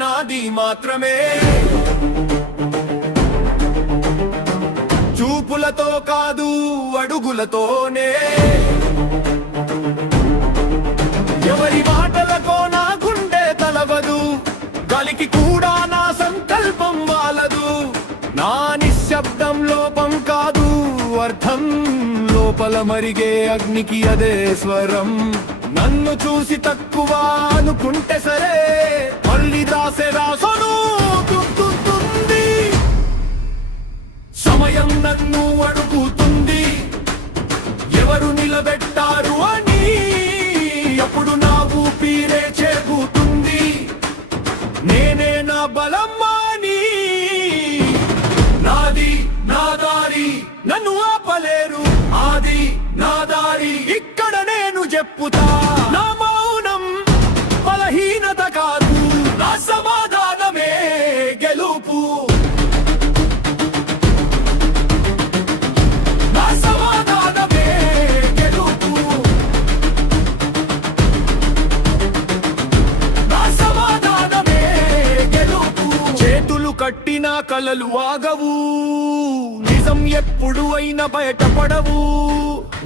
నాది మాత్రమే. చూపులతో కాదు అడుగులతోనే, ఎవరి మాటలతో నా గుండె తలవదు, గాలికి కూడా నా సంకల్పం వాలదు. నా నిశ్శబ్దం లోపం కాదు అర్థం, లోపల మరిగే అగ్నికి అదే స్వరం. నన్ను చూసి తక్కువ అనుకుంటే సరే, మళ్ళీ రాసే రాసను గుర్తుంటుంది. సమయం నన్ను అడుగుతుంది ఎవరు నిలబెట్టారు అని, అప్పుడు నా ఊపిరే చెబుతుంది నేనే నా బలం అని. నాది నా దారి నన్ను ఆపలేరు, ఆది నా దారి ఇక్కడ నేను చెప్పుతా. నా మౌనం బలహీనత కాదు, నా సమాధానమే గెలుపు. నా సమాధానమే గెలుపు. నా సమాధానమే గెలుపు. చేతులు కట్టిన కలలు ఆగవు, నిజం ఎప్పుడు అయినా బయటపడవు.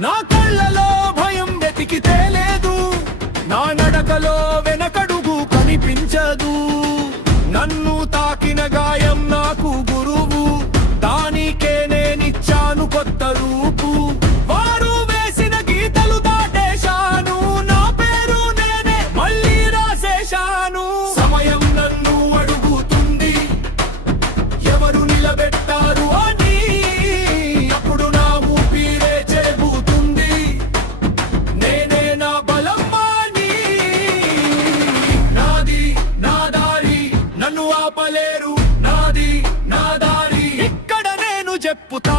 నా కళ్ళలో భయం వెతికితే లేదు, నా నడకలో వెనకడుగు కనిపించదు. నన్ను తాకిన గాయం నాకు గురువు, దానికే నేనిచ్చాను కొత్త రూపు. వారు వేసిన గీతలు దాటేశాను, నా పేరు నేనే మళ్ళీ రాసేశాను. సమయం నన్ను అడుగుతుంది ఎవరు నిలబెట్టారు అని, అప్పుడు నా ఊపిరే చెబుతుంది నేనే నా బలం అని. నాది నా దారి నన్ను ఆపలేరు, నాది నా దారి ఇక్కడ నేను చెప్పుతా.